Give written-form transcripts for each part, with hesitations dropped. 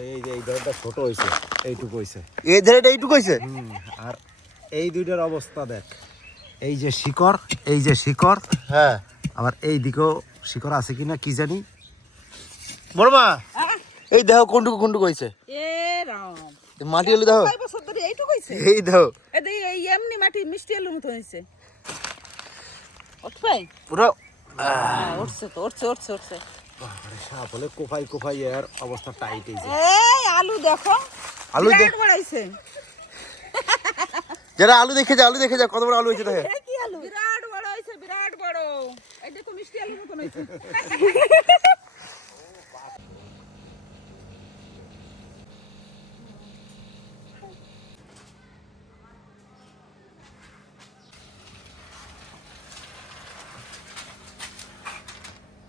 এই যে এই ধরটা ছোট হয়েছে, এইটুকু হয়েছে, এই ধরেটা এইটুকু হয়েছে। আর এই দুইটার অবস্থা দেখ, এই যে শিকড়, এই যে শিকড়, হ্যাঁ আবার এই দিকেও শিকড় আছে কিনা কি জানি। বড় মা এই দেখো কোনটুকু কোনটুকু হয়েছে, এ রাম মাটি আলু দেখো, 5 বছর ধরে এইটুকু হইছে। এই দেখো এই এমনি মাটি মিষ্টি আলুর মতো হইছে। উঠবে পুরো উঠছে তো, উঠছে। বাবারে, সাপ হলে কোফাই কোফাই এর অবস্থা টাইট হয়েছে। এই আলু দেখো, আলু বিরাট বাড়াইছে। যারা আলু দেখে যা কত বড় আলু হয়েছে দেখে। কি আলু বিরাট বড় হইছে, বিরাট বড়। এই দেখো মিষ্টি আলুর মতো হইছে।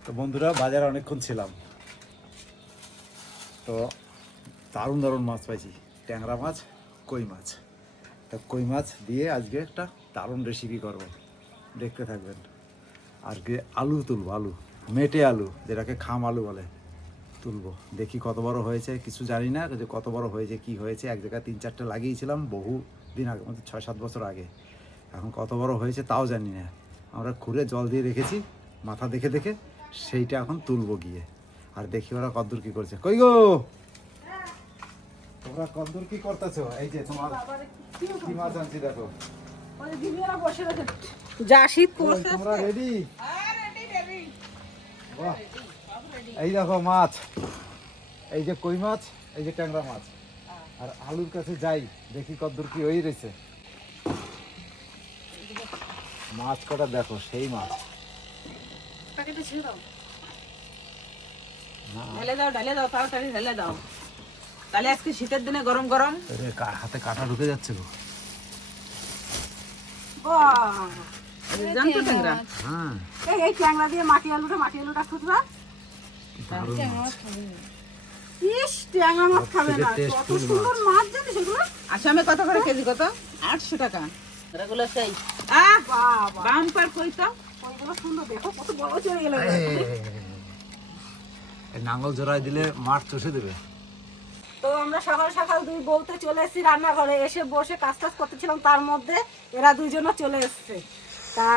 তো বন্ধুরা, বাজারে অনেকক্ষণ ছিলাম, তো দারুণ দারুণ মাছ পাইছি, ট্যাংরা মাছ, কই মাছ। তো কই মাছ দিয়ে আজকে একটা দারুণ রেসিপি করব, দেখতে থাকবেন। আজকে আলু তুলবো, আলু মেটে আলু, যেটাকে খাম আলু বলে, তুলবো। দেখি কত বড় হয়েছে, কিছু জানি না যে কত বড় হয়েছে কি হয়েছে। এক জায়গায় 3-4টে লাগিয়েছিলাম বহু দিন আগে, মধ্যে 6-7 বছর আগে। এখন কত বড় হয়েছে তাও জানি না। আমরা খুঁড়ে জল দিয়ে রেখেছি মাথা দেখে দেখে, সেইটা এখন তুলবো গিয়ে। আর দেখি ওরা কদ্দূর কি করছে। কই গো, তোমরা কদ্দূর কি করতেছো? এই যে তোমার কি মাছ আনছি দেখো। যা শীত পড়ছে, তোমরা রেডি? বাহ, এই দেখো মাছ, এই যে কই মাছ, এই যে ট্যাংরা মাছ। আর আলুর কাছে যাই, দেখি কদ্দূর কি হয়ে রয়েছে। মাছ কটা দেখো, সেই মাছ। ঢেলে দাও তাড়াতাড়ি ঢেলে দাও, তাহলে আজকে শীতের দিনে গরম গরম। হাতে কাঁটা ঢুকে যাচ্ছে গো। জানতো ট্যাংরা? হ্যাঁ, এই ট্যাংরা দিয়ে মাটি আলুটা খুঁজবা। ইস, ট্যাংরা মাছ খাবে না, কত সুন্দর মাছ জানিস এগুলো। আসামে কত করে কেজি? কত? 800 টাকা। এগুলো সেই বাবা বাম্পার কই তো, কইগুলো সুন্দর দেখো, কত বড় চলে গেল। নাঙ্গল জোড়ায় দিলে মাঠ চষে দেবে। তো আমরা সকাল সকাল দুই বউতে চলে এসেছি রান্নাঘরে, এসে বসে কাজ টাজ করতেছিলাম, তার মধ্যে এরা দুইজনও চলে এসছে। তা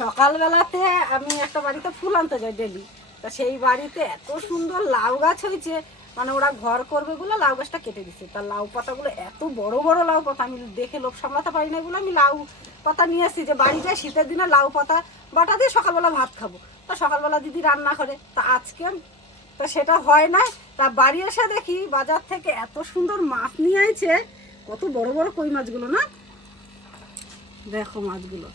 সকালবেলাতে আমি একটা বাড়িতে ফুল আনতে যাই ডেলি, তা সেই বাড়িতে এত সুন্দর লাউ গাছ হয়েছে, মানে ওরা ঘর করবে বলে লাউ গাছটা কেটে দিচ্ছে। তার লাউ পাতাগুলো এত বড় বড় লাউ পাতা, আমি দেখে লোক সামলাতে পারি না বলে আমি লাউ পাতা নিয়ে আসছি, যে বাড়ি যায় শীতের দিনে লাউ পাতা বাটা দিয়ে সকালবেলা ভাত খাবো। তা সকালবেলা দিদি রান্না করে, তা আজকে তো সেটা হয় না। তা বাড়ি এসে দেখি বাজার থেকে এত সুন্দর মাছ নিয়ে আইছে, কত বড় বড় কই মাছগুলো না, দেখো মাছগুলো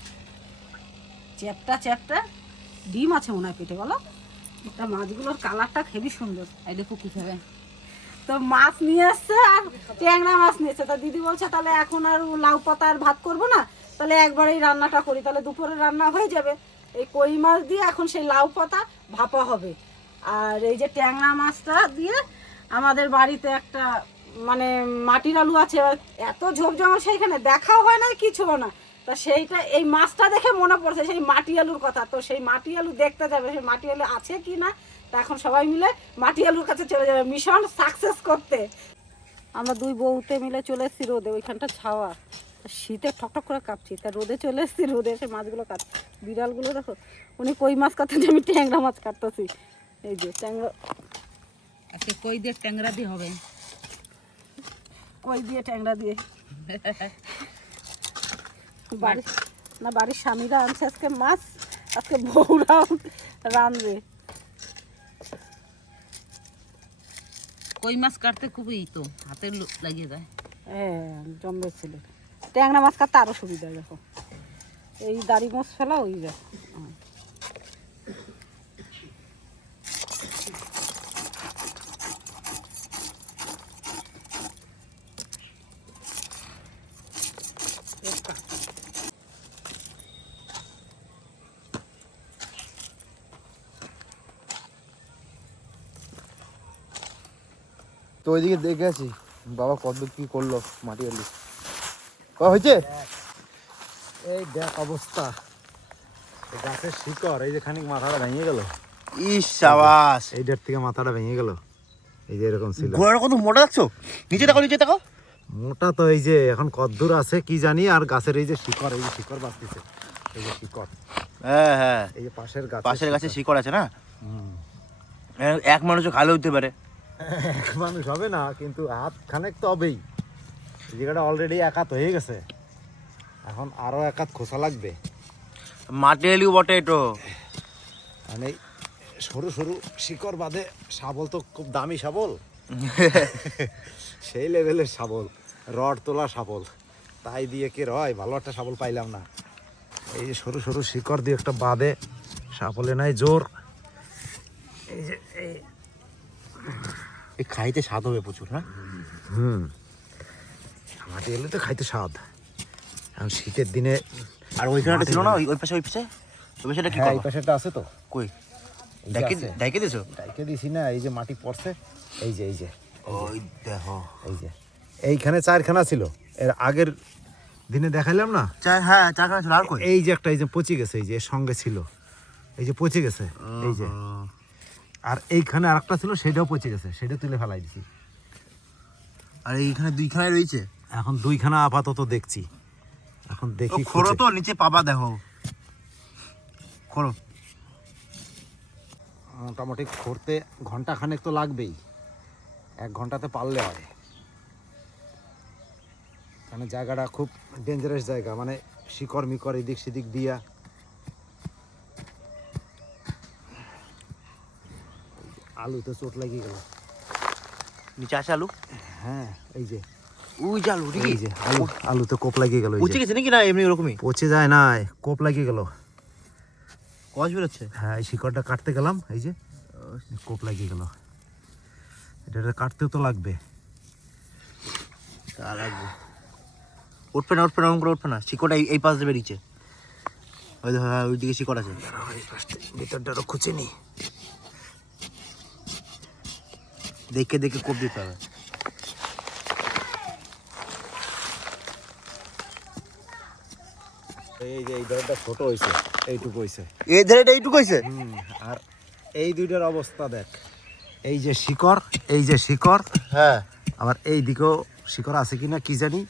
চ্যাপটা ডিম আছে মনে হয় পেটে, বলো। তা মাছগুলোর কালারটা হেবি সুন্দর, এই দেখো কি খাবে। তো মাছ নিয়ে এসছে আর ট্যাংরা মাছ নিয়েছে। তা দিদি বলছে তাহলে এখন আর লাউ পাতা আর ভাত করবো না, তাহলে একবারেই রান্নাটা করি, তাহলে দুপুরে রান্না হয়ে যাবে। এই কই মাছ দিয়ে এখন সেই লাউ পাতা ভাপা হবে। আর এই যে ট্যাংরা মাছটা দিয়ে আমাদের বাড়িতে একটা মানে মাটির আলু আছে, এত ঝোপ জঙ্গল সেইখানে দেখাও হয় না, কিছু না। তা সেইটা এই মাছটা দেখে মনে পড়ছে সেই মাটি আলুর কথা। তো সেই মাটি আলু দেখতে যাবে, সেই মাটি আলু আছে কি না। তা এখন সবাই মিলে মাটি আলুর কাছে চলে যাবে মিশন সাকসেস করতে। আমরা দুই বউতে মিলে চলে এসেছি রোদে, ওইখানটা ছাওয়া, শীতে ঠকঠক করে কাঁপছি। তা রোদে চলে এসেছি, রোদে এসে মাছগুলো কাটছি। বিড়ালগুলো দেখো, উনি কই মাছ কাটতে, আমি ট্যাংরা মাছ কাটতেছি। এই যে ট্যাংরা, আজকে কই দিয়ে ট্যাংরা দিয়ে হবে, কই দিয়ে ট্যাংরা দিয়ে। বাড়ির স্বামীরা আনছে আজকে মাছ, আজকে বউরাও রাঁধবে। কই মাছ কাটতে খুবই তো হাতে লাগিয়ে যায়। হ্যাঁ, জম্বের ছিল। ট্যাংরা মাছ কাটতে আরো সুবিধা, দেখো এই দাড়ি মাছ ফেলা ওই যায়। তো ওইদিকে দেখে আছি বাবা কত কি করলো মাটি আলু হয়েছে। এই দেখ অবস্থা, গাছের শিকড়, এই যে খানিক মাথাটা ভেঙে গেল। ইস সাবাস, এইটার থেকে মাথাটা ভেঙে গেল। এই যে এরকম ছিল। গোড়াটা কত মোটা দেখছো, নিচে দেখো নিচে দেখো। মোটা তো এই যে এখন কদ্দূর আছে কি জানি, আর গাছের এই যে শিকড়, এই যে শিকড় বাঁচতেছে, এই যে শিকড়, হ্যাঁ হ্যাঁ, এই যে পাশের গাছ, পাশের গাছে শিকড় আছে না, এক মানুষও খালে হতে পারে। এক মানুষ হবে না, কিন্তু হাত খানেক তো হবেই। এই জায়গাটা অলরেডি এক হাত হয়ে গেছে, এখন আরো এক হাত খোসা লাগবে। মাটি এলিও বটে এটো। মানে সরু সরু শিকড় বাঁধে শাবল, তো খুব দামি শাবল, সেই লেভেলের শাবল, রড তোলা শাবল, তাই দিয়ে কি রয়, ভালো একটা শাবল পাইলাম না। এই যে সরু সরু শিকড় দিয়ে একটা বাঁধে, শাবলে নাই জোর। এই যে এই খাইতে স্বাদ হবে প্রচুর না। মাটি এলে তো খাইতে স্বাদ। এখন শীতের দিনে, আর ওইখানে ছিল না, ওই পাশে, ওই পাশে, ওই পাশেটা কি হ্যাঁ এই করবা? পাশেটা আছে তো, কই এই যে ডাইকে আছে। ডাইকে দিছো? ডাইকে দিছি না, এই যে মাটি পড়ছে, এই যে এই যে ওই দেখো, এই যে এইখানে চারখানা ছিল, এর আগের দিনে দেখাইলাম না, হ্যাঁ চারখানা ছিল। আর কই? এই যে একটা, এই যে পচে গেছে, এই যে এর সঙ্গে ছিল, এই যে পচে গেছে, এই যে। আর এইখানে আরেকটা ছিল, সেটাও পচে গেছে, সেটা তুলে ফেলাই দিছি। আর এইখানে দুইখানায় রয়েছে। এখন দুইখানা আপাতত দেখছি, এখন দেখি খোরো খুঁজে। তো নিচে পাবা, দেখো খোরো। মোটামুটি করতে ঘন্টা খানেক তো লাগবেই, 1 ঘন্টাতে পারলে হয়। কারণ জায়গাটা খুব ডেঞ্জারাস জায়গা, মানে শিকড় মিকড় এদিক সেদিক দিয়া। আলুতে চোট লাগিয়ে গেল। নিচে আসে আলু। হ্যাঁ এই যে, ওই যে আলু, এই যে আলুতে কোপ লাগিয়ে গেল। পচে গেছে নাকি? না এমনি ওরকমই পচে যায় না, কোপ লাগিয়ে গেল। কষ বেরোচ্ছে। হ্যাঁ এই শিকড়টা কাটতে গেলাম, এই যে কোপ লাগিয়ে গেল। এটা কাটতেও তো লাগবে। তা লাগবে। উঠবে না, উঠবে না, ওরকম করে উঠবে না। শিকড়টা এই পাশ দিয়ে বেরিয়েছে, ওই দেখো, হ্যাঁ ওই দিকে শিকড় আছে। ভিতরটা খুঁজে নি, দেখে দেখে কোপ দিতে হবে। এই যে এই ধরটা ছোট হয়েছে, এইটুকু হয়েছে, এই ধারেটা এইটুকু হয়েছে। আর এই দুইটার অবস্থা দেখ, এই যে শিকড়, এই যে শিকড়, হ্যাঁ আবার এই দিকেও শিকড় আছে কিনা কি জানি।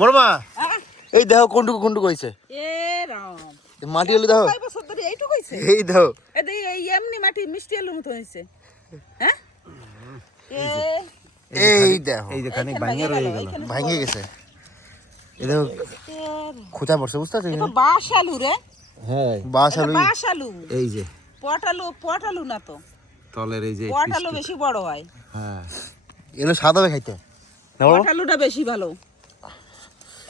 বড় মা, এই দেখো কোনটুকু কোনটুকু হয়েছে। এ রাম, মাটি আলু দেখো, 5 বছর ধরে এইটুকু হইছে। এই দেখো। এই এমনি মাটি মিষ্টি আলুর মতো হইছে। হ্যাঁ এই দেখো, এই যে খানিক ভাঙে রয়ে গেল। ভাঙে গেছে। এই দেখো খোঁচা পড়ছে, বুঝতে পারছো? এটা বাঁশ আলু রে, হ্যাঁ বাস এটা আলু। বাঁশ আলু, এই যে পট আলু না তো, তলের এই যে পট আলু বেশি বড় হয়, হ্যাঁ এগুলো স্বাদ হবে খাইতে। পট আলুটা বেশি ভালো।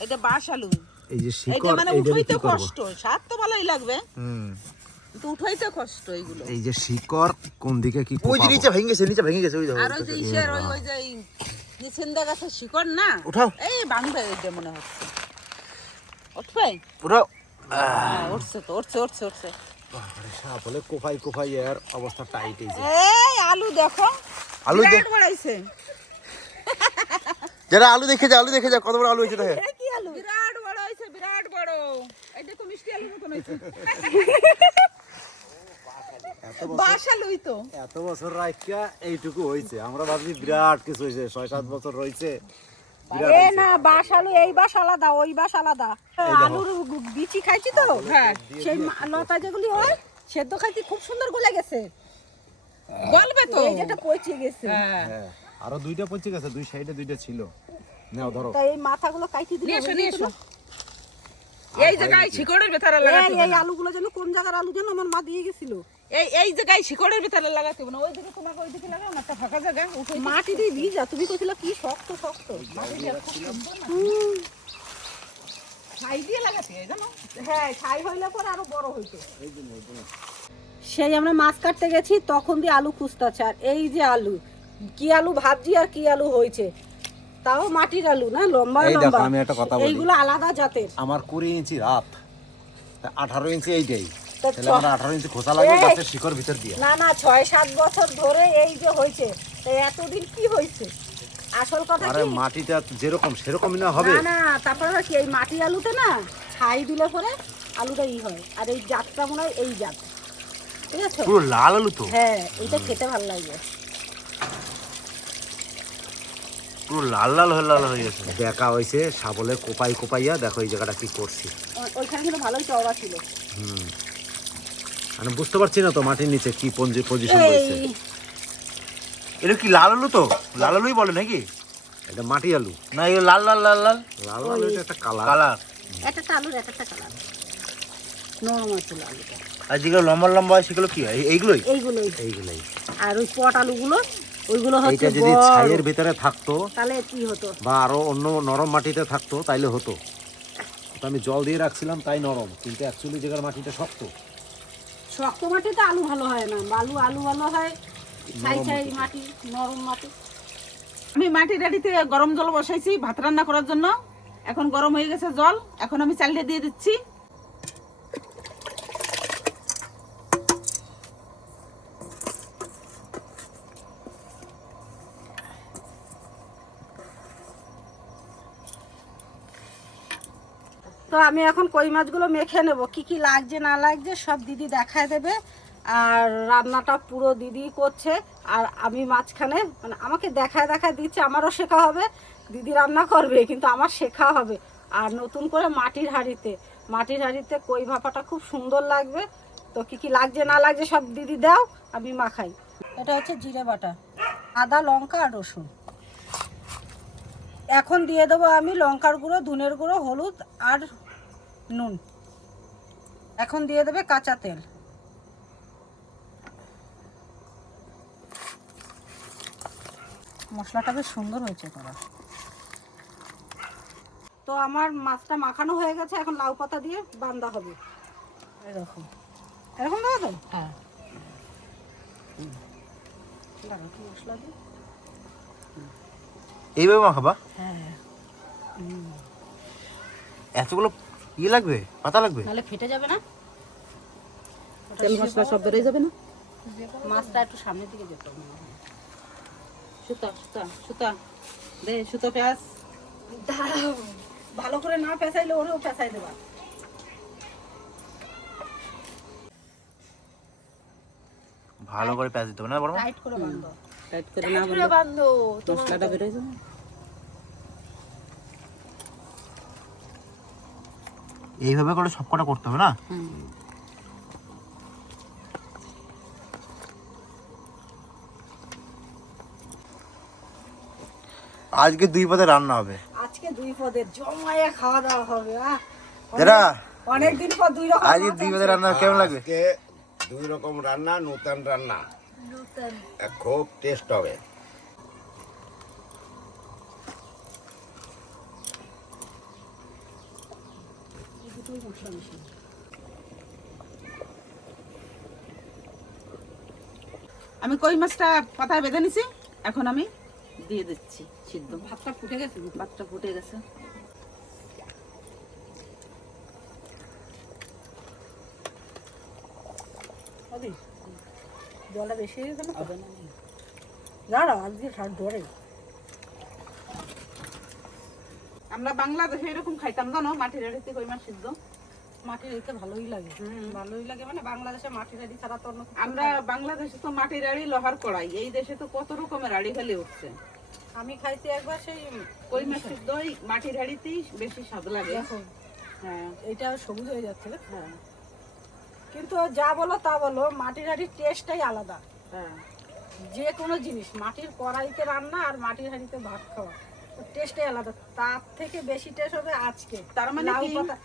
এটা বাঁশ আলু, এই যে এটা শিকড়, মানে এইটারে উঠাইতে কি করব? কষ্ট, স্বাদ তো ভালোই লাগবে, হুম, কিন্তু উঠাইতে কষ্ট এইগুলো। এই যে শিকড় কোন দিকে কি ওই যে কোপাবো? নিচে ভেঙে গেছে, নিচে ভেঙে গেছে, ওই দেখো। আর ওই যে ইসের ওই যে নিচেন্দা গাছের শিকড় না, উঠাও এই বাংবে এটা মনে হচ্ছে। উঠবে? উঠাও। হ্যাঁ, উঠছে তো, উঠছে উঠছে উঠছে। বাবারে, সাপ হলে কোপাই কোপাই এর অবস্থা টাইট। এই যে এই আলু দেখো, আলু বিরাট বাড়াইছে। যারা আলু দেখে যা, আলু দেখে যা, কত বড় আলু হয়েছে দেখে। কি আলু? বিরাট বড় হইছে, বিরাট বড়। এই দেখো মিষ্টি আলুর মতন হইছে। বাঁশ আলুই তো। এত বছর রাখিয়া এইটুকু হয়েছে, আমরা ভাবছি বিরাট কিছু হয়েছে, 6-7 বছর রয়েছে। এ না, বাঁশ আলু এই বাঁশ আলাদা, ওই বাঁশ আলাদা। আলুর বিচি খাইছি তো, হ্যাঁ সেই লতা যেগুলি হয় সেদ্ধ খাইছি, খুব সুন্দর গলে গেছে। গলবে তো। এই যেটা পচে গেছে, হ্যাঁ। হ্যাঁ আরো দুইটা পচে গেছে, দুই সাইডে দুইটা ছিল। নাও ধরো, তাই এই মাথাগুলো কাইতে দিলে নিয়ে এসো, হয়ে নিয়ে যেত এসো। না? এই জায়গায় শিকড়ের ভেতরে লাগাতে এই হবে না। আলুগুলো যেন কোন জায়গার আলু যেন আমার মা দিয়ে গেছিল। এই জায়গায় শিকড়ের ভেতরে লাগাতে হবে না, ওই দিকে তোমাকে ওই দিকে লাগাও না, একটা ফাঁকা জায়গা উঠে। মাটি দিয়ে ভিজা, তুমি কইছিলা কি শক্ত শক্ত। ছাই দিয়ে লাগাতে হয় জানো। হ্যাঁ ছাই হইলে পরে আরো বড় হইতো। সেই আমরা মাছ কাটতে গেছি, তখন দিয়ে আলু খুঁজতেছে। আর এই যে আলু, কি আলু ভাবছি আর কি আলু হয়েছে, তাও মাটির আলু না, লম্বা এই দেখো, লম্বা। আমি একটা কথা বলি। এইগুলো আলাদা জাতের। আমার 20 ইঞ্চি রাত, 18 ইঞ্চি এইটাই, তা তাহলে আমার 18 ইঞ্চি খোসা লাগবে গাছের শিকড় ভিতর দিয়ে। না না, 6-7 বছর ধরে এই যে হয়েছে, এতদিন কি হয়েছে আসল কথা আরে কি? মাটিটা যেরকম সেরকমই না হবে। না না, তারপরে কি এই মাটি আলুতে না ছাই দিলে পরে আলুটা ই হয়। আর এই জাতটা মনে হয় এই জাত, ঠিক আছে? পুরো লাল আলু তো। হ্যাঁ, এইটা খেতে ভালো লাগে। পুরো লাল লাল হয়ে গেছে। দেখা হয়েছে শাবলে কোপাইয়া দেখো এই জায়গাটা কি করছি। ওইখানে কিন্তু ভালোই চওড়া ছিল। মানে বুঝতে পারছি না তো মাটির নিচে কি পজিশন হয়েছে। এটা কি লাল আলু? তো লাল আলুই বলে নাকি? এটা মাটি আলু না, এই লাল লাল লাল লাল লাল আলু, এটা একটা কালার। একটা আলুর একটা কালার, নরম আছে আলুটা। আর যেগুলো লম্বা লম্বা হয় সেগুলো কি হয়? এইগুলোই। এইগুলাই। আর ওই পট আলুগুলো ওইগুলো হচ্ছে এটা যদি ছাইয়ের ভিতরে থাকতো তাহলে কি হতো, বা আরো অন্য নরম মাটিতে থাকতো তাইলে হতো। তো আমি জল দিয়ে রাখছিলাম তাই নরম, কিন্তু অ্যাকচুয়ালি যেখানে মাটিটা শক্ত মাটিতে আলু ভালো হয় না। আলু ভালো হয় ছাই মাটি, নরম মাটি। আমি মাটির হাঁড়িতে গরম জল বসাইছি ভাত রান্না করার জন্য। এখন গরম হয়ে গেছে জল, এখন আমি চালটা দিয়ে দিচ্ছি। তো আমি এখন কই মাছগুলো মেখে নেব, কি কি লাগছে না লাগছে সব দিদি দেখায় দেবে। আর রান্নাটা পুরো দিদি করছে, আর আমি মাঝখানে মানে আমাকে দেখায় দিচ্ছে, আমারও শেখা হবে। দিদি রান্না করবে কিন্তু আমার শেখা হবে। আর নতুন করে মাটির হাঁড়িতে কই ভাপাটা খুব সুন্দর লাগবে। তো কি কি লাগছে না লাগছে সব দিদি দাও, আমি মাখাই। এটা হচ্ছে জিরে বাটা, আদা লঙ্কা আর রসুন। এখন দিয়ে দেবো আমি লঙ্কার গুঁড়ো, ধনের গুঁড়ো, হলুদ আর নুন। এখন দিয়ে দেবে কাঁচা তেল। মশলাটা বেশ সুন্দর হয়েছে করা। তো আমার মাছটা মাখানো হয়ে গেছে, এখন লাউ পাতা দিয়ে বান্দা হবে। এরকম দেবো তো? হ্যাঁ। কি মশলা দিই? এইভাবে মাখাবা? হ্যাঁ। এতগুলো লাগবে, পাতা লাগবে? নাহলে ফেটে যাবে না? তেল মশলা সব বেরিয়ে যাবে না? মাছটা একটু সামনের দিকে যেতে হবে। সুতা দে, সুতো পেঁয়াজ। ভালো করে না পেঁচাইলে ওরেও পেঁচাই দেবা। ভালো করে পেঁয়াজ দিতে হবে না? বড় টাইট করে বাঁধো। টাইট করে না বাঁধো মশলাটা বেরিয়ে যাবে। এইভাবে করে সবকটা করতে হবে না? আজকে 2 পদে রান্না হবে। আজকে 2 পদের জমায়ে খাওয়া দাওয়া হবে। এরা অনেকদিন পর 2 রকম। আজকে 2 পদে রান্না কেমন লাগবে? আজকে 2 রকম রান্না, নতুন রান্না, খুব টেস্ট হবে। আমি কই মাছটা পাতায় বেঁধে নিছি, এখন আমি দিয়ে দিচ্ছি সিদ্ধ। ভাতটা ফুটে গেছে, ভাতটা ফুটে গেছে। জলটা বেশি হয়ে গেছে না? দাঁড়া আজকে খাট ধরে। আমরা বাংলাদেশে এরকম খাইতাম জানো, মাটির হাঁড়িতে কই মাছ সিদ্ধ। মাটির হাঁড়িতে ভালোই লাগে। ভালোই লাগে মানে বাংলাদেশে মাটির হাঁড়ি ছাড়া তো অন্য কিছু আমরা বাংলাদেশে তো মাটির হাঁড়ি, লোহার কড়াই। এই দেশে তো কত রকমের হাঁড়ি ফেলে উঠছে। আমি খাইতে একবার সেই কই মাছ সিদ্ধ ওই মাটির হাঁড়িতেই বেশি স্বাদ লাগে। দেখো হ্যাঁ এটা সবুজ হয়ে যাচ্ছে। হ্যাঁ কিন্তু যা বলো তা বলো, মাটির হাঁড়ির টেস্টটাই আলাদা। হ্যাঁ। যে কোনো জিনিস মাটির কড়াইতে রান্না আর মাটির হাঁড়িতে ভাত খাওয়া টেস্টটাই আলাদা। তার থেকে বেশি টেস্ট হবে আজকে। তার মানে লাউ কি পাতা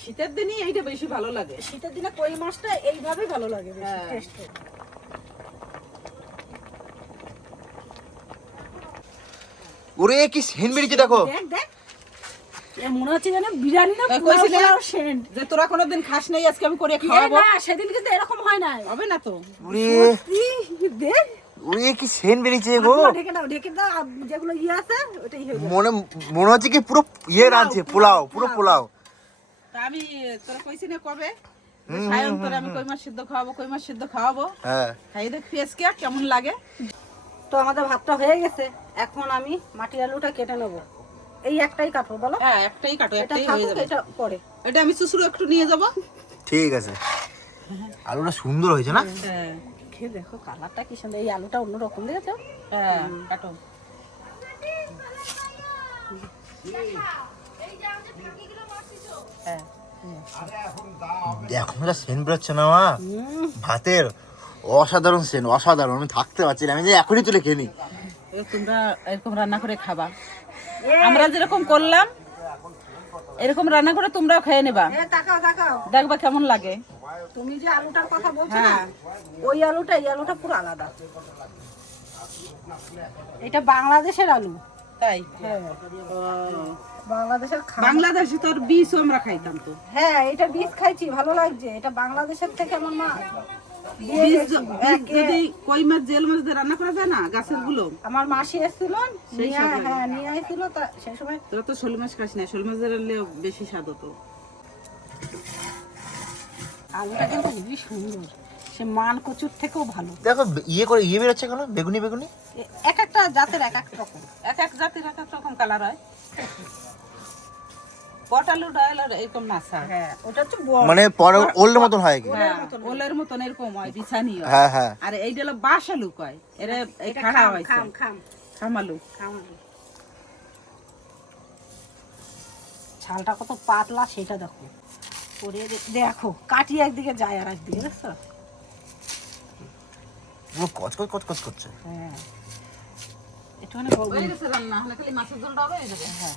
শীতের দিনই এইটা বেশি ভালো লাগে। শীতের দিনে কই মাছটা এইভাবেই ভালো লাগে বেশি হ্যাঁ। টেস্ট। ওরে কি সেন বেরিয়েছে দেখো। দেখ দেখ, এ মনে হচ্ছে যেন বিরিয়ানি না তাই পোলাও কইছিলে? পোলাও সেন্ট। যে তোরা কোনোদিন খাস নাই, আজকে আমি করে এ খাওয়াবো। না, সেদিন কিন্তু এরকম হয় না। হবে না তো? ওরে দেখ ওরে কি সেন বেরিয়েছে গো। ঢেকে দাও যেগুলো আছে ওটাই হয়ে যাবে। মনে হচ্ছে কি পুরো রাঁধছে, পোলাও, পুরো পোলাও। তা আমি তোরা কইছি না কবে সায়ন তোরা আমি কই মাছ সিদ্ধ খাওয়াবো। হ্যাঁ খাই দেখি আজকে কেমন লাগে। তো আমাদের ভাতটা হয়ে গেছে, এখন আমি মাটির আলুটা কেটে নেব। এই একটাই কাটবো বলো? হ্যাঁ একটাই কাটো, এটা একটাই হয়ে থাকুক, যাবে। এটা পরে। এটা আমি শ্বশুর একটু নিয়ে যাব। ঠিক আছে। আলুটা সুন্দর হয়েছে না? হ্যাঁ খেয়ে দেখো কালারটা কি সুন্দর। এই আলুটা অন্যরকম দেখেছো? হ্যাঁ কাটো। হ্যাঁ এখন যা সেন্ট বেরোচ্ছে না মা ভাতের, অসাধারণ সেন্ট, অসাধারণ। আমি থাকতে পারছি না, আমি যে এখনই তুলে খেয়ে নিই। তোমরা এরকম রান্না করে খাবা, আমরা যেরকম করলাম এরকম রান্না করে তোমরাও খেয়ে নেবা, তাকাও তাকাও, দেখবা কেমন লাগে। তুমি যে আলুটার কথা বলছো না, হ্যাঁ। ওই আলুটা এই আলুটা পুরো আলাদা। এটা বাংলাদেশের আলু। তাই হ্যাঁ, বাংলাদেশের বাংলাদেশে তোর বীজও আমরা খাইতাম তো। হ্যাঁ, এটা বীজ খাইছি, ভালো লাগছে। এটা বাংলাদেশের থেকে আমার মা দিয়ে বীজ গেছে। হ্যাঁ, যদি কই মাছ জেল মাছ দিয়ে রান্না করা যায় না গাছের গুলো, আমার মাসি এসেছিল, সেই স্বাদ লাগে। হ্যাঁ নিয়ে আসছিল, তা সেই সময় তোরা তো শোল মাছ খাস না, শোল মাছ রান্নলে বেশি স্বাদ হতো। আলুটা কিন্তু খুবই সুন্দর, সে মান কচুর থেকেও ভালো। দেখো ইয়ে করে ইয়ে বেরোচ্ছে কেন, বেগুনি বেগুনি। এক একটা জাতের এক এক রকম। এক এক জাতির এক এক রকম কালার হয়। পটালু ডাল আর এরকম না স্যার। হ্যাঁ, ওটা হচ্ছে বড়। মানে পরে ওল্ড মতন হয় কি? হ্যাঁ, ওলের মতন এরকম হয়, বিছানি হয়। হ্যাঁ হ্যাঁ। আর এইটা হলো বাস আলু কয়, এরা এই এটা খাড়া খাম হয়েছে খাম খাম খামালু। খাম আলু। ছালটা কত পাতলা সেটা দেখো, করে দেখো কাটি একদিকে যায় আর একদিকে, দেখছো? পুরো কচকচ কচকচ করছে। হ্যাঁ, একটুখানি হয়ে গেছে রান্না, হলে খালি মাছের ঝোলটা হবে, হয়ে যাবে। হ্যাঁ,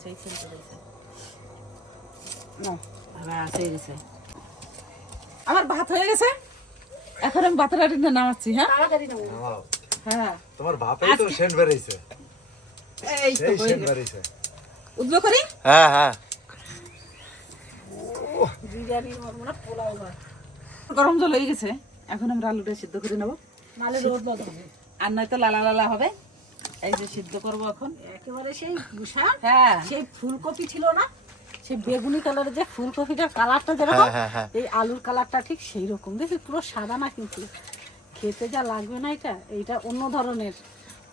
সেই ছেলে করেছে। নাও। হ্যাঁ, হয়ে গেছে। আমার ভাত হয়ে গেছে, এখন আমি ভাতের আটিটা নামাচ্ছি। হ্যাঁ তাড়াতাড়ি নাও। হ্যাঁ, তোমার বাপেই তো সেন্ট বেরিয়েছে, এই তো সেই হয়ে সেন্ট গেছে। বেরিয়েছে। উদ্যোগ করি। হ্যাঁ হ্যাঁ। বিরিয়ানির মতো না, পোলাও হয়। গরম জল হয়ে গেছে, এখন আমরা আলুটা সিদ্ধ করে নেবো, নালে রোদ রোদ হবে। আর নয়তো লালা লালা হবে। এই যে সিদ্ধ করবো এখন। একেবারে সেই বুসা, হ্যাঁ, সেই ফুলকপি ছিল না, সেই বেগুনি কালারের যে ফুলকপিটার কালারটা যেরকম, হ্যাঁ, হ্যাঁ। এই আলুর কালারটা ঠিক সেই রকম। দেখি পুরো সাদা না, কিন্তু খেতে যা লাগবে না, এইটা অন্য ধরনের।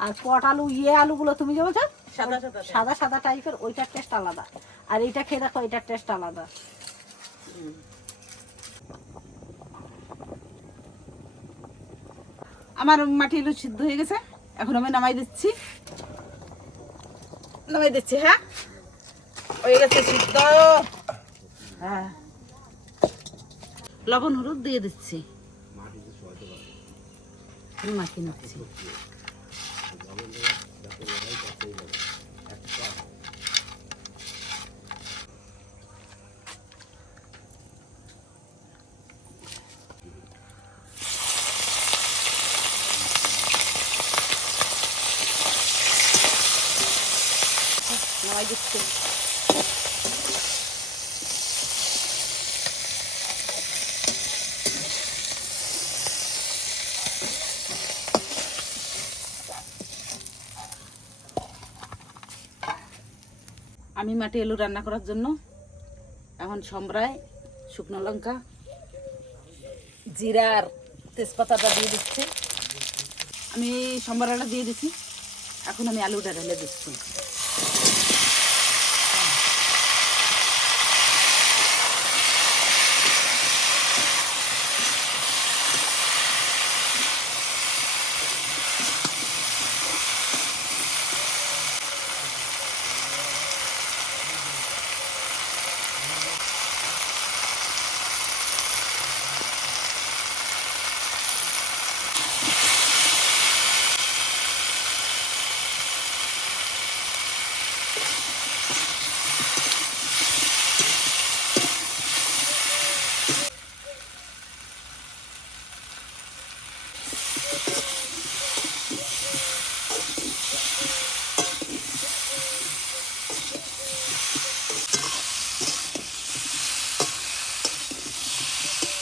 আর পট আলু, ইয়ে আলুগুলো তুমি যে বলছো সাদা সাদা সাদা সাদা টাইপের, ওইটার টেস্ট আলাদা। আর এইটা খেয়ে দেখো, এটার টেস্ট আলাদা। আমার মাটি আলু সিদ্ধ হয়ে গেছে, এখন আমি নামাই দিচ্ছি। নামাই দিচ্ছি। হ্যাঁ, হয়ে গেছে সিদ্ধ। হ্যাঁ, লবণ হলুদ দিয়ে দিচ্ছি। মাখি নিচ্ছি। নামাই দিচ্ছি। আমি মাটি আলু রান্না করার জন্য এখন সম্বরায় শুকনো লঙ্কা, জিরা আর তেজপাতাটা দিয়ে দিচ্ছি। আমি সম্বরাটা দিয়ে দিচ্ছি, এখন আমি আলুটা ঢেলে দিচ্ছি।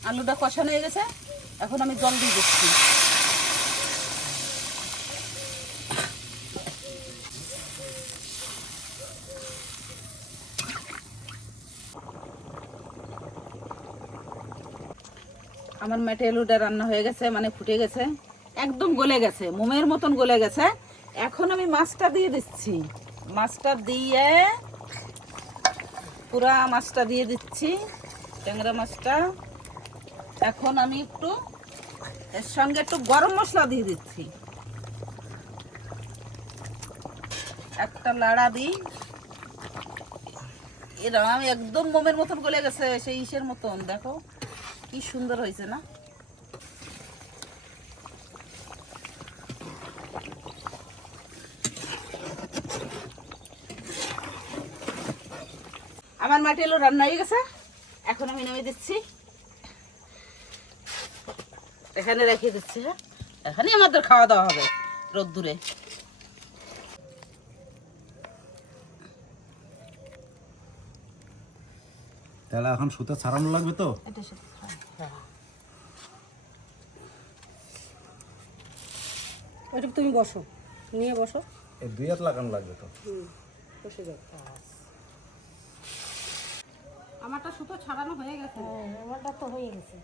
আলুটা কষানো হয়ে গেছে, এখন আমি জল দিয়ে দিচ্ছি। আমার মেটে আলুটা রান্না হয়ে গেছে, মানে ফুটে গেছে, একদম গলে গেছে, মোমের মতন গলে গেছে। এখন আমি মাছটা দিয়ে দিচ্ছি। মাছটা দিয়ে পুরা মাছটা দিয়ে দিচ্ছি, ট্যাংরা মাছটা। এখন আমি একটু এর সঙ্গে একটু গরম মশলা দিয়ে দিচ্ছি। একটা লাড়া দিই। এরকম একদম মোমের মতন গলে গেছে, সেই ইসের মতন। দেখো কি সুন্দর হয়েছে না? আমার মাটি আলু রান্না হয়ে গেছে, এখন আমি নামিয়ে দিচ্ছি, এখানে রেখে দিচ্ছি। হ্যাঁ, এখানেই আমাদের খাওয়া দাওয়া হবে রোদ্দুরে। তাহলে এখন সুতা ছাড়ানো লাগবে তো? ওইটা তুমি বসো, নিয়ে বসো। এই 2 হাত লাগানো লাগবে তো? বসে যাও। আমারটা সুতো ছাড়ানো হয়ে গেছে। আমারটা তো হয়ে গেছে।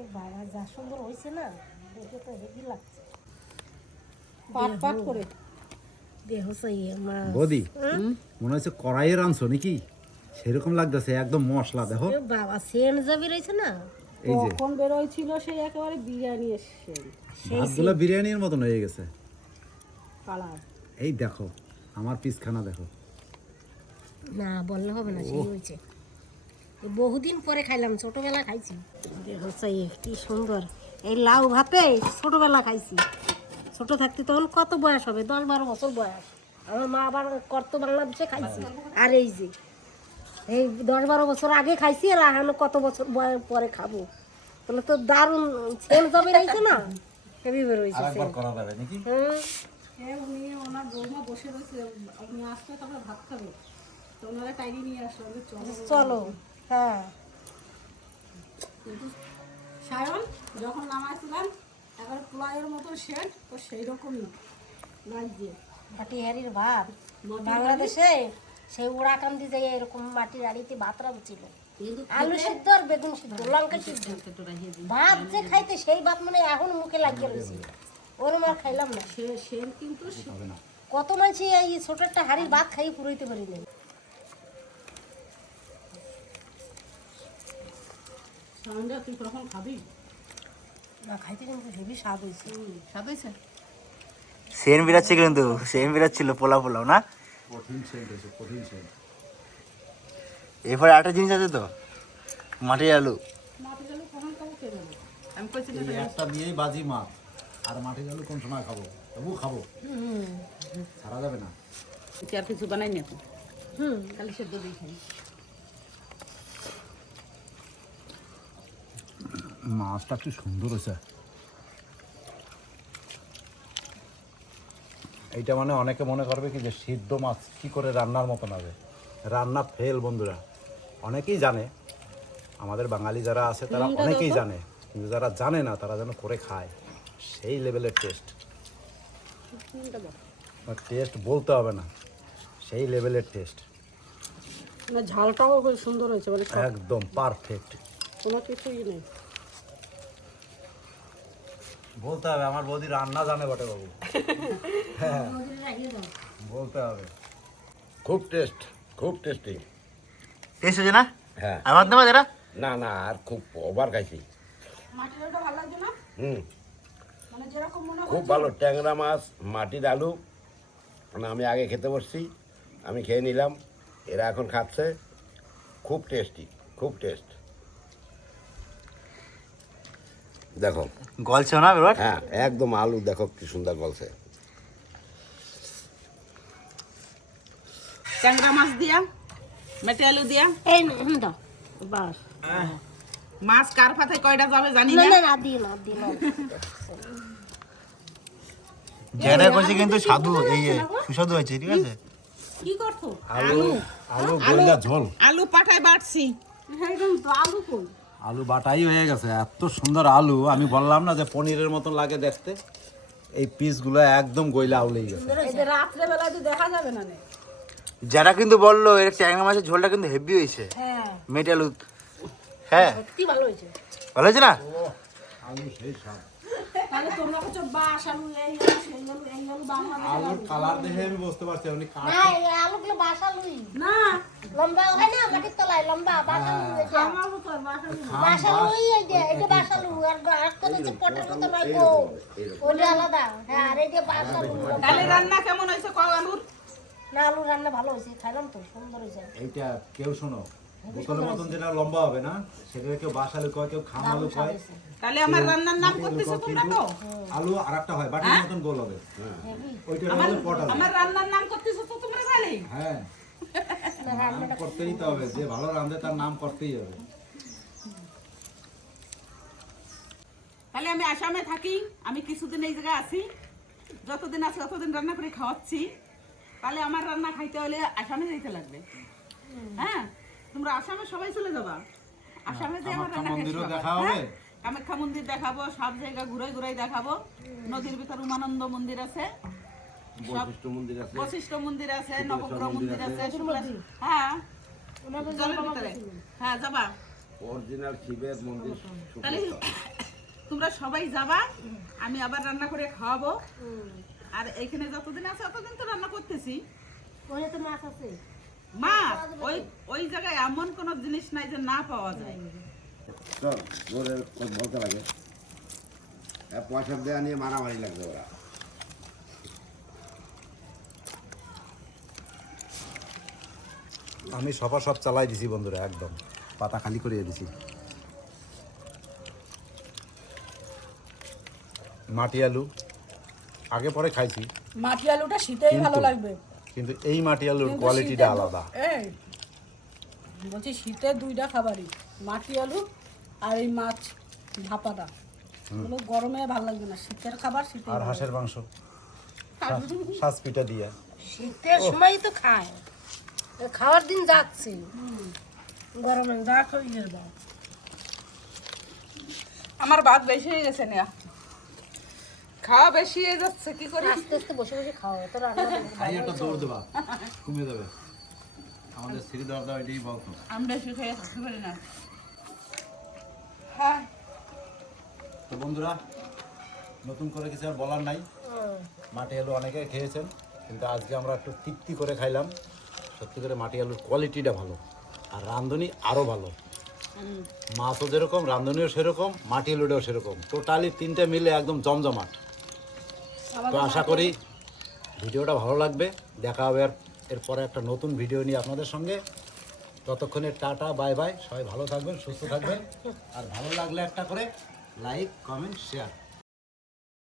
এ বাবা যা সুন্দর হয়েছে না, দেখে তো হেভি লাগছে। পাট পাট করে দেহ সেই আমার বৌদি মনে হচ্ছে কড়াইয়ে রাঁধছো নাকি? সেরকম লাগতেছে, একদম মশলা দেখো। এ বাবা সেন্ট যাবি রয়েছে না, এই যে কখন বেরোয়ছিল সেই একেবারে বিরিয়ানি এসছে ভাতগুলো বিরিয়ানির মতন হয়ে গেছে। কালার। এই দেখো আমার পিসখানা দেখো। না বললে হবে না, সেই হয়েছে। এ বহুদিন পরে খাইলাম, ছোটবেলা খাইছি। দেহ সেই কি সুন্দর। এই লাউ ভাতে ছোটবেলা খাইছি। ছোট থাকতে তখন কত বয়স হবে, 10-12 বছর বয়স। আমার মা আবার করতো, বাংলাদেশে খাইছি। আর এই যে এই 10-12 বছর আগে খাইছি, আর এখন কত বছর পরে খাবো। তাহলে তো দারুণ সেন্ট যাবে রয়েছে না, হেভি বের হয়েছে। আরেকবার করা যাবে নাকি? উনি ওনার বৌমা বসে রয়েছে, আপনি আসতে তারপরে ভাত খাবে, তো ওনারা টাইরি নিয়ে আসলো। চলো। হ্যাঁ, কিন্তু সায়ন যখন নামাইছিলাম এবার পোলাইয়ের মতো সেট, তো সেই রকমই লাগছে। মাটি হাড়ির ভাত বাংলাদেশে সেই ওরাকান্দি যায় এরকম মাটির হাড়িতে ভাত রাঁধছিল। আলু সিদ্ধ আর বেগুন সিদ্ধ, লঙ্কা সিদ্ধ, ভাত যে খাইতে সেই ভাত মানে এখন মুখে লাগিয়ে রয়েছে। ওরম আর খাইলাম না। সে কিন্তু কত মানুষ এই ছোট একটা হাড়ির ভাত খাইয়ে পুরোইতে পারি না। সায়নটা তুই কখন খাবি? না খাইতে কিন্তু হেভি স্বাদ হয়েছে। স্বাদ হয়েছে? সেম বিরাচ্ছে কিন্তু, সেম বিরাচ্ছিল পোলাও পোলাও না। কঠিন সেন্ট হয়েছে, কঠিন সেন্ট। এরপরে একটা জিনিস আছে তো, মাটির আলু। মাটি গেলে কখন খাবো কে জানে। আমি কইছি না, এই একটা দিয়েই বাজি মাছ। আর মাটি আলু কোন সময় খাবো? তবু খাবো, ছাড়া যাবে না। আর কিছু বানাই না তো, খালি সেদ্ধ দিয়ে খাই। মাছটা কি সুন্দর হয়েছে। এইটা মানে অনেকে মনে করবে কি যে সিদ্ধ মাছ কি করে রান্নার মতন হবে। রান্না ফেল বন্ধুরা, অনেকেই জানে, আমাদের বাঙালি যারা আছে তারা অনেকেই জানে, কিন্তু যারা জানে না তারা যেন করে খায়, সেই লেভেলের টেস্ট। টেস্ট বলতে হবে না, সেই লেভেলের টেস্ট, না ঝালটাও খুব সুন্দর হয়েছে, মানে একদম পারফেক্ট। কোনো কিছুই নেই। বলতে হবে আমার বৌদি রান্না জানে বটে বাবু। হ্যাঁ বলতে হবে। খুব টেস্ট, খুব টেস্টি। টেস্ট হয়েছে না? হ্যাঁ। আমার দেওয়া এরা না না, আর খুব ওভার খাইছি। মাটির আলুটা ভালো লাগছে না, হুম, মানে যেরকম মনে হয়। খুব ভালো। ট্যাংরা মাছ, মাটির আলু, মানে আমি আগে খেতে বসছি, আমি খেয়ে নিলাম, এরা এখন খাচ্ছে। খুব টেস্টি, খুব টেস্ট। দেখো, গলছে না এবার। হ্যাঁ একদম আলু দেখো কি সুন্দর গলছে। ট্যাংরা মাছ দিয়া, মেটে আলু দিয়া। এই দাও বাস। মাছ কার পাতে কয়টা যাবে জানি না না। না না দিও না, দিও না। যেটা করছে কিন্তু স্বাদু, এই সুস্বাদু হয়েছে, ঠিক আছে। কি করছো? আলু আলু গইলা ঝোল, আলু পাঠায় বাড়ছি। একদম তো আলু কই? আলু বাটাই হয়ে গেছে। এত সুন্দর আলু, আমি বললাম না যে পনিরের মতন লাগে দেখতে। এই পিসগুলো একদম গইলা আউলেই গেছে। এই যে রাত্রে বেলা তো দেখা যাবে না নে। যারা কিন্তু বললো এর ট্যাংরা মাছের ঝোলটা কিন্তু হেভি হয়েছে। হ্যাঁ মেটে আলু, হ্যাঁ সত্যি ভালো হয়েছে। ভালো হয়েছে না? আলু সেই স্বাদ। তাহলে তোমরা কিছু বাস আলু, এই আলু, সেই আলু, এই আলু বাংলাদেশ। আলুর কালার দেখে আমি বুঝতে পারছি উনি না এই আলুগুলো বাসালুই না লম্বা হয় না, মাটির তলায় লম্বা বাসালু। আমারও তো বাস আলু না। বাসালুই এই যে এটা বাসালু, আর কত যে পটের মতো নয় গো, ওটা আলাদা। হ্যাঁ আর এই যে বাসালু। তাহলে রান্না কেমন হয়েছে কও আলুর? না আলু রান্না ভালো হয়েছে, খাইলাম তো সুন্দর হয়েছে। এইটা কেউ শোনো বোতলের মতন যেটা লম্বা হবে না সেটা কেউ বাসালু কয়, কেউ খাম আলু কয়, তাহলে আমার রান্নার নাম করতেছো তোমরা তো? আলু আর একটা হয় বাটির মতন গোল হবে, ওইটা হলো পট আলু। আমার রান্নার নাম করতেছো তো তোমরা তাহলে? হ্যাঁ নাম করতেই তো হবে, যে ভালো রাঁধে তার নাম করতেই হবে। তাহলে আমি আসামে থাকি, আমি কিছুদিন এই জায়গায় আছি, যতদিন আছে ততদিন রান্না করে খাওয়াচ্ছি। তাহলে আমার রান্না খাইতে হলে আসামে যেতে লাগবে। হ্যাঁ, তোমরা আসামে সবাই চলে যাবা, আসামে যে আমার রান্না মন্দিরও খাইতে দেখা হবে, কামাখ্যা মন্দির দেখাবো, সব জায়গা ঘুরে ঘুরে দেখাবো। নদীর ভিতর উমানন্দ মন্দির আছে, বৈশিষ্ট্য মন্দির আছে, বশিষ্ঠ মন্দির আছে, নবগ্রহ মন্দির আছে। হ্যাঁ, জলের ভিতরে। হ্যাঁ, যাবা। অরিজিনাল শিবের মন্দির। তাহলে তোমরা সবাই যাবা, আমি আবার রান্না করে খাওয়াবো। আর এখানে যতদিন আছে ততদিন তো রান্না করতেছি। ওখানে তো মাছ আছে। মাছ ওই ওই জায়গায় এমন কোনো জিনিস নাই যে না পাওয়া যায়। চল ওদের বলতে লাগে, পয়সা দেওয়া নিয়ে মারামারি লাগবে ওরা। আমি সব চালাই দিছি বন্ধুরা, একদম পাতা খালি করিয়ে দিছি। মাটি আলু আগে পরে খাইছি, মাটি আলুটা শীতেই ভালো লাগবে। কিন্তু এই মাটি আলুর কোয়ালিটিটা আলাদা। এই বলছি শীতে দুইটা খাবারই, মাটি আলু আর এই মাছ ভাপাটা, এগুলো গরমে ভালো লাগবে না, শীতের খাবার শীতে। আর হাঁসের মাংস সাজ পিঠা দিয়ে শীতের সময় তো খায়, এ খাওয়ার দিন যাচ্ছে, গরমে যা খাইয়ে দাও। আমার ভাত বেশি হয়ে গেছে না, খাওয়া বেশি হয়ে যাচ্ছে, কি করি? আস্তে আস্তে বসে বসে খাও, তো রান্না খাই একটা দৌড় দেবা, কমে যাবে। আমাদের সিঁড়ি দরদা এটাই বলতো। আমি বেশি খেয়ে থাকতে পারি না। হ্যাঁ, তো বন্ধুরা, নতুন করে কিছু আর বলার নাই। মাটি আলু অনেকে খেয়েছেন, কিন্তু আজকে আমরা একটু তৃপ্তি করে খাইলাম। সত্যি করে মাটি আলুর কোয়ালিটিটা ভালো, আর রাঁধুনি আরও ভালো। মাছও যেরকম, রাঁধুনিও সেরকম, মাটি আলুটাও সেরকম, টোটালি তিনটে মিলে একদম জমজমাট। তো আশা করি ভিডিওটা ভালো লাগবে। দেখা হবে আর এরপরে একটা নতুন ভিডিও নিয়ে আপনাদের সঙ্গে। ততক্ষণে টাটা, বাই বাই, সবাই ভালো থাকবেন, সুস্থ থাকবেন। আর ভালো লাগলে একটা করে লাইক, কমেন্ট, শেয়ার।